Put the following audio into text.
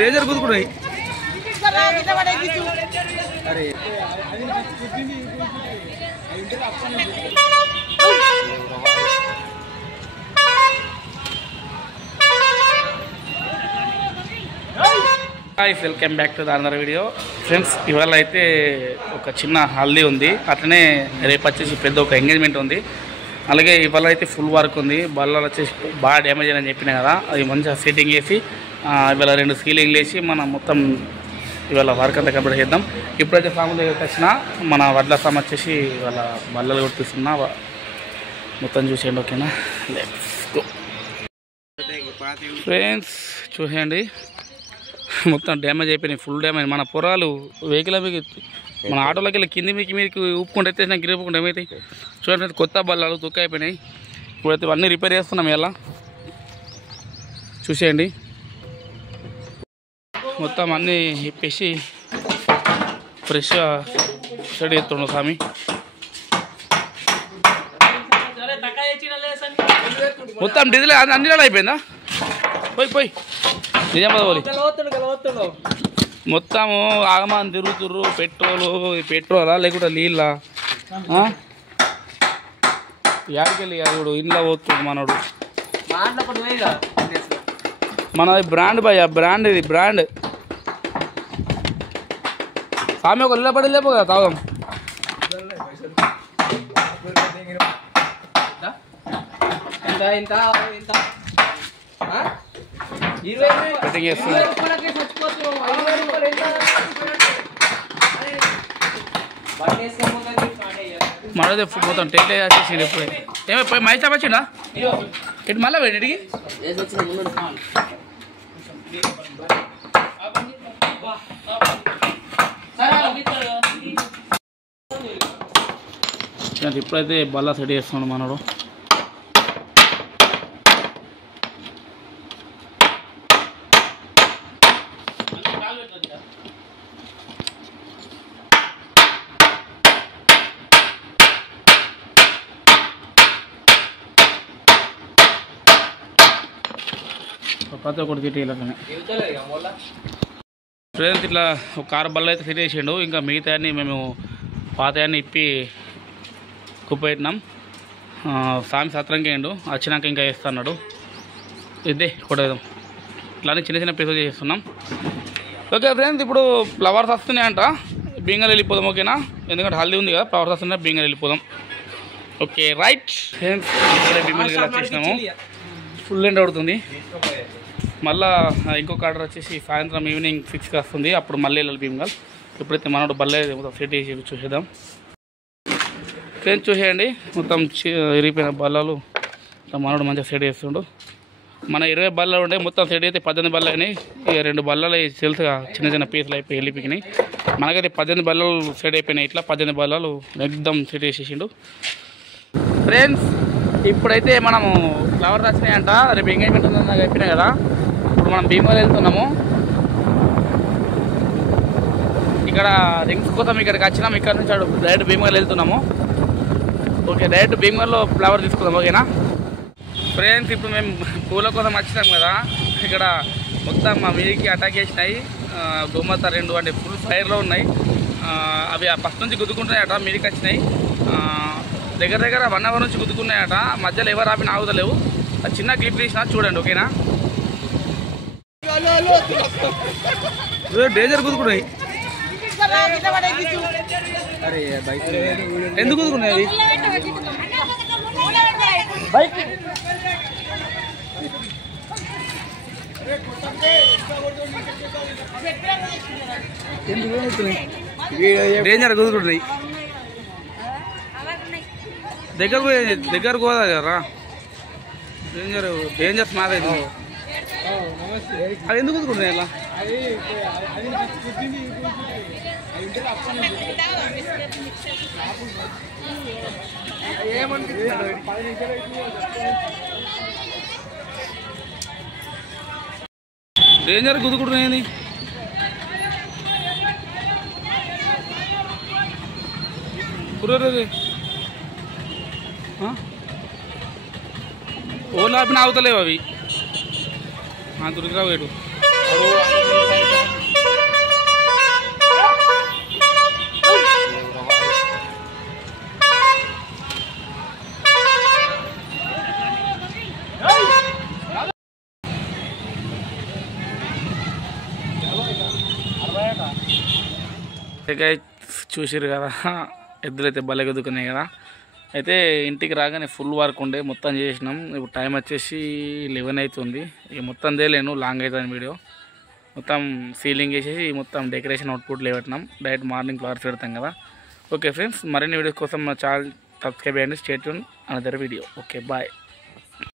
Danger కుదుకున్నాయి. అరే hi, welcome back to the another video. Friends, ఇవాళ అయితే ఒక చిన్న హల్దీ ఉంది, అట్లనే రేపు వచ్చేసి పెద్ద ఒక ఎంగేజ్మెంట్ ఉంది. అలాగే ఇవాళ అయితే ఫుల్ వర్క్ ఉంది. బల్లాలు వచ్చేసి బాగా డ్యామేజ్ అని చెప్పినా కదా, అది మంచిగా సెట్టింగ్ చేసి ఇవాళ 2 సీలింగ్లు వేసి మనం మొత్తం ఇవాళ వర్క్ అంతా కంప్లీట్ చేద్దాం. ఇప్పుడైతే సాము దగ్గరికి వచ్చిన మన వడ్ల సాము వచ్చేసి ఇవాళ బల్లలు కొట్టిస్తున్నా, మొత్తం చూసేయండి. ఓకేనా, లెట్స్ గో. ఫ్రెండ్స్ చూసేయండి, మొత్తం డ్యామేజ్ అయిపోయినాయి, ఫుల్ డ్యామేజ్. మన పొరాలు వెహికల్ అవి మన ఆటోలోకి వెళ్ళి కింది మీకు ఊపుకుంటే ఎత్తేసినా గిరిపుకుంటే ఏమైతాయి చూడండి. కొత్త బల్లాలు తొక్క అయిపోయినాయి. ఇప్పుడైతే అన్నీ రిపేర్ చేస్తున్నాం. ఇలా చూసేయండి, మొత్తం అన్నీ ఇప్పేసి ఫ్రెష్గా స్టడీ చేస్తుండు స్వామి. మొత్తం డీజిల్ అన్ని అయిపోయిందా? పోయి నిజామాబాద్ పోలి మొత్తము ఆగమాన్ తిరుగుతుర్రు. పెట్రోలా లేకుంటే నీళ్ళ యాడికెళ్ళి ఇప్పుడు ఇంట్లో పోతుంది మనోడు. మనది బ్రాండ్ భయ్యా, బ్రాండ్. ఇది బ్రాండ్. సామి ఒక నిలబడి లేపో కదా తాగుదాం. కటింగ్ చేస్తుంది మనదే మొత్తం టెంట్ వచ్చేసింది. ఇప్పుడే ఏమో మైతా వచ్చిందా ఇటు మళ్ళీ వేడికి ఇప్పుడైతే బల్లా సెట్ చేస్తున్నాడు మనోడు. ప్రతి ఒక్కటి తిట్టి ఇలానే ఫ్రెండ్స్, ఇట్లా ఒక కారు బల్ల అయితే సెట్ చేసిండు. ఇంకా మిగతాన్ని మేము పాతయాన్ని ఇప్పి కుప్పేట్టినాం. సామి సత్రంకి వేయండు, వచ్చినాక ఇంకా వేస్తున్నాడు. ఇదే కొట్టేద్దాం. ఇట్లానే చిన్న పీసులు చేస్తున్నాం. ఓకే ఫ్రెండ్స్, ఇప్పుడు ఫ్లవర్స్ వస్తున్నాయంట, బీంగలు వెళ్ళిపోదాం. ఓకేనా, ఎందుకంటే హల్దీ ఉంది కదా, ఫ్లవర్స్ వస్తున్నాయి, బీంగలు వెళ్ళిపోదాం. ఓకే రైట్ ఫ్రెండ్స్, బీంగల్కి వచ్చేసినాము. ఫుల్ ఎండ్ అవుతుంది. మళ్ళీ ఇంకొక ఆర్డర్ వచ్చేసి సాయంత్రం ఈవినింగ్ 6కి వస్తుంది, అప్పుడు మళ్ళీ వెళ్ళాలి భీమ్గల్. ఇప్పుడైతే మనోడు బల్లే మొత్తం సెట్ చేసి చూసేద్దాం. ఫ్రెండ్స్ చూసేయండి, మొత్తం ఇరిగిపోయిన బల్లాలు మనోడు మంచిగా సెట్ చేస్తుండు. మన 20 బల్లాలు ఉండే, మొత్తం సెట్ అయితే 18 బల్లాలు అయినాయి. 2 బల్లాలు తెలుసుగా చిన్న పీసులు అయిపోయి వెళ్ళిపోయినాయి. మనకైతే 18 బల్లాలు సెట్ అయిపోయినాయి. ఇట్లా 18 బల్లాలు ఎక్దమ్ సెట్ చేసేసిండు. ఫ్రెండ్స్, ఇప్పుడైతే మనము ఫ్లవర్స్ వచ్చినాయంట, రేపు ఎంగేజ్మెంట్ ఉందని చెప్పినా కదా. ఇప్పుడు మనం భీమవరం వెళ్తున్నాము. ఇక్కడ రింగ్స్ కోసం ఇక్కడికి వచ్చినాం. ఇక్కడ నుంచి డైరెక్ట్ భీమవరం వెళ్తున్నాము. ఓకే, డైరెక్ట్ భీమవరంలో ఫ్లవర్ తీసుకుందాం. ఓకేనా ఫ్రెండ్స్, ఇప్పుడు మేము పూల కోసం వచ్చినాం కదా. ఇక్కడ మొత్తం మా మీదికి అటాక్ చేసినాయి. గోమత 2 అంటే ఫుల్ ఫైర్లో ఉన్నాయి. అవి ఫస్ట్ నుంచి గుద్దుకుంటున్నాయట, మీదికి వచ్చినాయి. దగ్గర 1 అవర్ నుంచి గుద్దుకున్నాయట. మధ్యలో ఎవరు ఆపిన ఆగుతలేవు. చిన్న క్లిప్ తీసినా చూడండి. ఓకేనా, డేంజర్ కుదుకున్నాయి. అరే బైక్ ఎందుకు కుదుకున్నాయి అవి? బైక్ డేంజర్ కుదుకున్నాయి. దగ్గరకు పోదా కదా, డేంజర్ స్మాత్ అవుతుంది. అది ఎందుకు కుదుకున్నాయి అలా? డేంజర్ కుదుకుంటున్నాయి. ఓలా ఆపిన అవుతలేవు అవి. దుర్గా వేడు చూసిరు కదా, ఎద్దులు అయితే భలే ఎదుకున్నాయి కదా. అయితే ఇంటికి రాగానే ఫుల్ వర్క్ ఉండే, మొత్తం చేసినాం. ఇప్పుడు టైం వచ్చేసి 11 అవుతుంది. ఇక మొత్తం తేలేను, లాంగ్ అవుతుంది వీడియో. మొత్తం సీలింగ్ వేసేసి మొత్తం డెకరేషన్ అవుట్పుట్ లేవట్టినాం. డైరెక్ట్ మార్నింగ్ ఫ్లవర్స్ పెడతాం కదా. ఓకే ఫ్రెండ్స్, మరిన్ని వీడియోస్ కోసం మా ఛానల్ సబ్స్క్రైబ్ చేయండి. Stay tune another video. Okay bye.